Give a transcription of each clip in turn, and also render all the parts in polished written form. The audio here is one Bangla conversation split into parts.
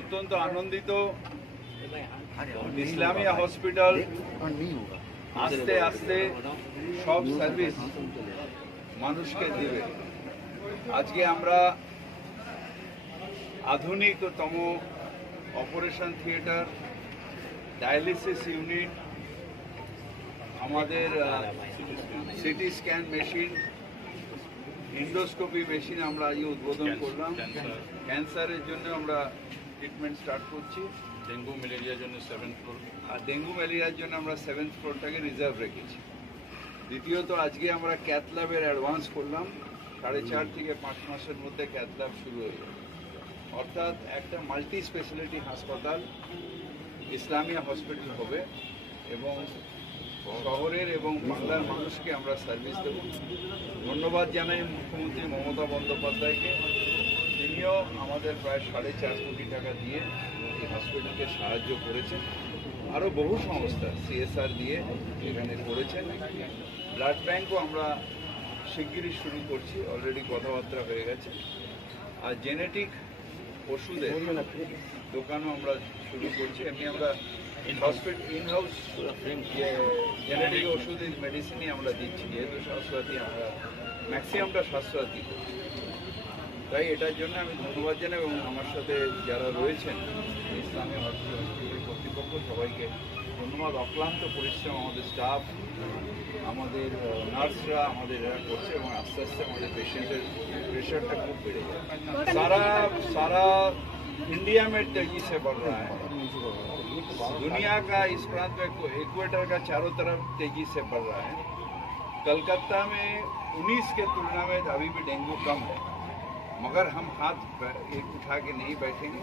অত্যন্ত আনন্দিত ইসলামিয়া হসপিটাল আস্তে আস্তে সব সার্ভিস মানুষকে দেবে। আজকে আমরা আধুনিকতম অপারেশন থিয়েটার, ডায়ালিসিস ইউনিট, আমাদের CT scan machine, endoscopy machine আমরা আজকে উদ্বোধন করলাম। ক্যান্সারের জন্য আমরা ট্রিটমেন্ট স্টার্ট করছি। ডেঙ্গু ম্যালেরিয়ার জন্য 7th ফ্লোর, আর ডেঙ্গু ম্যালেরিয়ার জন্য আমরা 7th ফ্লোরটাকে রিজার্ভ রেখেছি। দ্বিতীয়ত আজকে আমরা ক্যাথ ল্যাবের অ্যাডভান্স করলাম, 4.5 থেকে 5 মাসের মধ্যে ক্যাথ ল্যাব শুরু হয়ে যাবে। অর্থাৎ একটা মাল্টি স্পেশালিটি হাসপাতাল ইসলামিয়া হসপিটাল হবে এবং শহরের এবং বাংলার মানুষকে আমরা সার্ভিস দেব। ধন্যবাদ জানাই মুখ্যমন্ত্রী মমতা বন্দ্যোপাধ্যায়কে। তিনিও আমাদের প্রায় 4.5 কোটি টাকা দিয়ে এই হসপিটালকে সাহায্য করেছেন। আরও বহু সংস্থা CSR দিয়ে এখানে করেছেন। ব্লাড ব্যাঙ্কও আমরা শিগগিরই শুরু করছি, অলরেডি কথাবার্তা হয়ে গেছে। আর জেনেটিক ওষুধের দোকানও আমরা শুরু করছি। এমনি আমরা ইনহাউস জেনেটিক ওষুধের মেডিসিনই আমরা দিচ্ছি, যেহেতু স্বাস্থ্যসাথী আমরা ম্যাক্সিমামটা স্বাস্থ্যসাথী করছি। তাই এটার জন্য আমি ধন্যবাদ জানাই এবং আমার সাথে যারা রয়েছেন ইসলামী হসপিটাল কর্তৃপক্ষ সবাইকে ধন্যবাদ। অক্লান্ত পরিশ্রম আমাদের স্টাফ, আমাদের নার্সরা আমাদের এরা করছে এবং আস্তে আস্তে আমাদের पेशेंटेর प्रेशरটা खूब बेड़े যায়। सारा इंडिया में तेजी से बढ़ रहा है। दुनिया का इस प्रांत में इक्वेटर का चारों तरफ तेजी से बढ़ रहा है। कलकत्ता में 19 के तुलना में अभी भी डेंगू कम है, मगर हम हाथ एक उठा के नहीं बैठेंगे।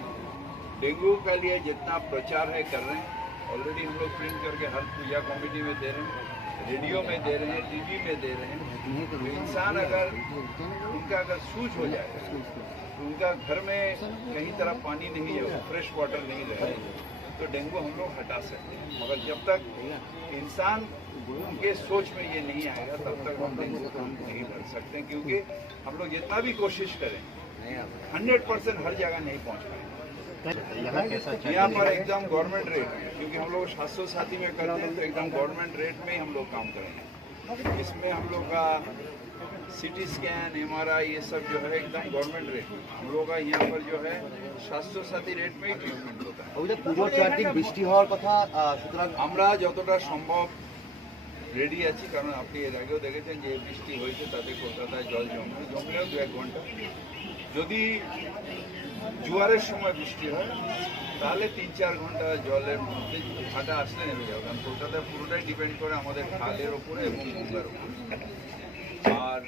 डेंगू के लिए जितना प्रचार है कर रहे हैं। ऑलरेडी हम लोग प्रिंट करके हर पूजा कमेटी में दे रहे हैं, रेडियो में दे रहे हैं, टीवी में दे रहे हैं। तो इंसान अगर उनका अगर सूझ हो जाए तो उनका घर में कहीं तरह पानी नहीं है, फ्रेश वाटर नहीं रहे, तो डेंगू हम लोग हटा सकते हैं। मगर जब तक इंसान उनके सोच में ये नहीं आएगा तब तक हम डेंगू को हम नहीं कर सकते हैं, क्योंकि हम लोग जितना भी कोशिश करें 100% हर जगह नहीं पहुंच पाएंगे। यहाँ पर एकदम गवर्नमेंट रेट है, क्योंकि हम लोग स्वास्थ्य साथी में करते हैं तो एकदम गवर्नमेंट रेट में ही हम लोग काम करेंगे। इसमें हम लोग का सिटी स्कैन, MRI ये सब जो है एकदम गवर्नमेंट रेट में। हम लोग का यहाँ पर जो है स्वास्थ्य साथी रेट में ही ट्रिटमेंट होता है। পুজো চারদিক বৃষ্টি হওয়ার কথা, সুতরাং আমরা যতটা সম্ভব রেডি আছি, কারণ আপনি এর আগেও দেখেছেন যে বৃষ্টি হয়েছে, তাতে কলকাতায় জল জমলেও 2-1 ঘন্টা। যদি জোয়ারের সময় বৃষ্টি হয় তাহলে 3-4 ঘন্টা জলের মধ্যে ভাটা আসলে নেমে যাবে, কারণ কলকাতায় পুরোটাই ডিপেন্ড করে আমাদের খালের ওপরে এবং গঙ্গার ওপরে। আর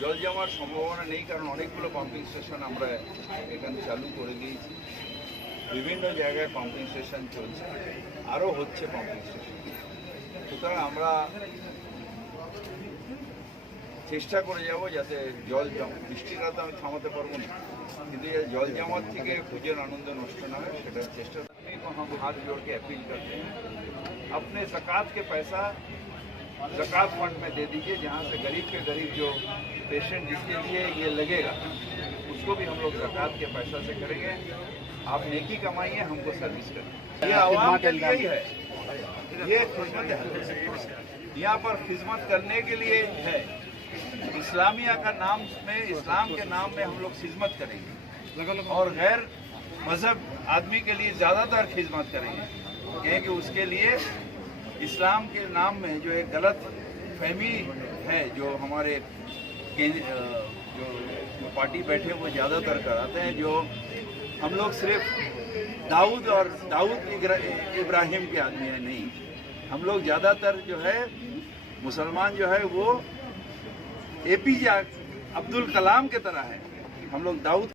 জল জমার সম্ভাবনা নেই, কারণ অনেকগুলো পাম্পিং স্টেশন আমরা এখানে চালু করে দিয়েছি। বিভিন্ন জায়গায় পাম্পিং স্টেশন চলছে, আরও হচ্ছে পাম্পিং স্টেশন। সুতরাং আমরা চেষ্টা করে যাব যাতে জল বৃষ্টিটা তো আমি থামাতে পারবো না, কিন্তু জল জমার থেকে পুজোর আনন্দ নষ্ট না হয় সেটার চেষ্টা। हम हाथ जोड़ के अपील करते हैं, अपने ज़कात के पैसा ज़कात फंड में दे दीजिए, जहाँ से गरीब के गरीब जो पेशेंट जिसके लिए ये लगेगा उसको भी हम लोग ज़कात के पैसा से करेंगे। आप नेकी कमाइए, हमको सर्विस करें। ये आवाम के लिए ही है, ये खिदमत है, यहाँ पर खिदमत करने के लिए है। इस्लामिया का नाम में, इस्लाम के नाम में हम लोग खिदमत करेंगे और गैर मजहब आदमी के लिए ज़्यादातर खिदमत करेंगे, क्योंकि उसके लिए इस्लाम के नाम में जो एक गलत फहमी है, जो हमारे जो पार्टी बैठे वो ज़्यादातर कराते हैं, जो हम लोग सिर्फ दाऊद इब्राहिम के आदमी हैं, नहीं। हम लोग ज़्यादातर जो है मुसलमान जो है वो APJ अब्दुल कलाम के तरह है। हम लोग दाऊद